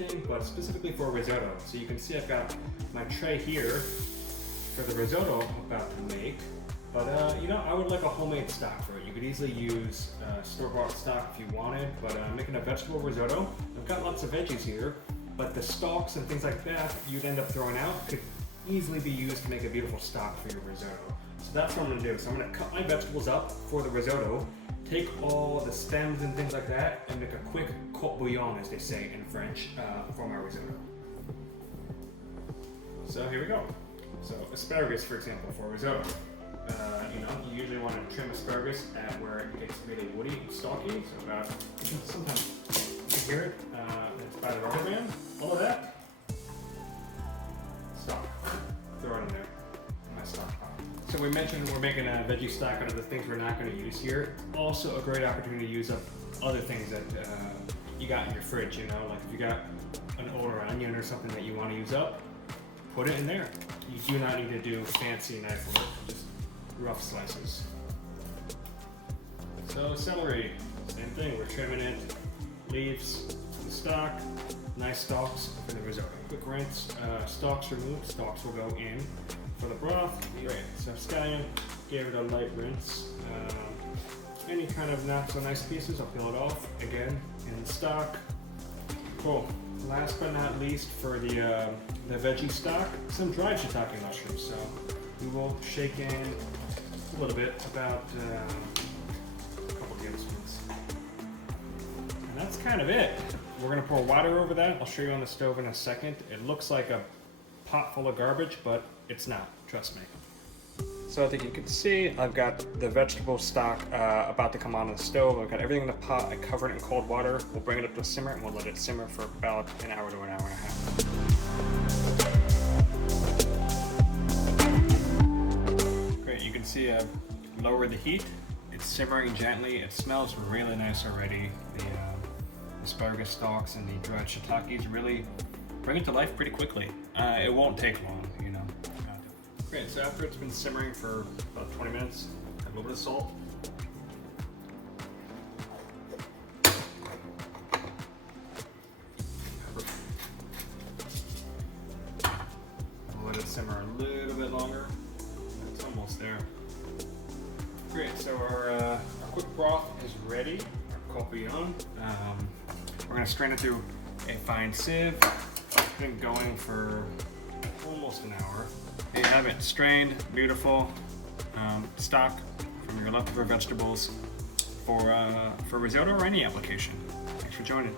anything, but specifically for risotto. So you can see I've got my tray here for the risotto I'm about to make. But you know, I would like a homemade stock for it. You could easily use store-bought stock if you wanted, but I'm making a vegetable risotto. I've got lots of veggies here, but the stalks and things like that you'd end up throwing out could easily be used to make a beautiful stock for your risotto. So that's what I'm gonna do. So I'm gonna cut my vegetables up for the risotto, take all the stems and things like that, and make a quick court bouillon, as they say in French, for my risotto. So here we go. So asparagus, for example, for risotto. You know, you usually want to trim asparagus at where it gets really woody and stalky. So about, sometimes you can hear it. It's about a rubber band. All of that. Stock. Throw it in there. My stock pot. So we mentioned we're making a veggie stock out of the things we're not going to use here. Also a great opportunity to use up other things that you got in your fridge. You know, like if you got an older onion or something that you want to use up, put it in there. You do not need to do fancy knife work. Just rough slices. So celery, same thing, we're trimming it, leaves, the stalk, nice stalks for the risotto. Quick rinse, stalks removed, stalks will go in for the broth. Great, so scallion, gave it a light rinse. Any kind of not so nice pieces, I'll peel it off, again, in the stock. Cool. Last but not least for the veggie stock, some dried shiitake mushrooms. So we will shake in a little bit, about a couple tablespoons. And that's kind of it. We're gonna pour water over that. I'll show you on the stove in a second. It looks like a pot full of garbage, but it's not, trust me. So I think you can see I've got the vegetable stock about to come on the stove. I've got everything in the pot. I covered it in cold water. We'll bring it up to simmer and we'll let it simmer for about an hour to an hour and a half. You can see I've lowered the heat. It's simmering gently. It smells really nice already. The asparagus stalks and the dried shiitakes really bring it to life pretty quickly. It won't take long, you know. Great, so after it's been simmering for about 20 minutes, add a little bit of salt. I'll let it simmer a little bit longer. It's almost there. Great, so our quick broth is ready, our court bouillon. We're gonna strain it through a fine sieve. It's been going for almost an hour. There you have it, strained, beautiful stock from your leftover vegetables for risotto or any application. Thanks for joining.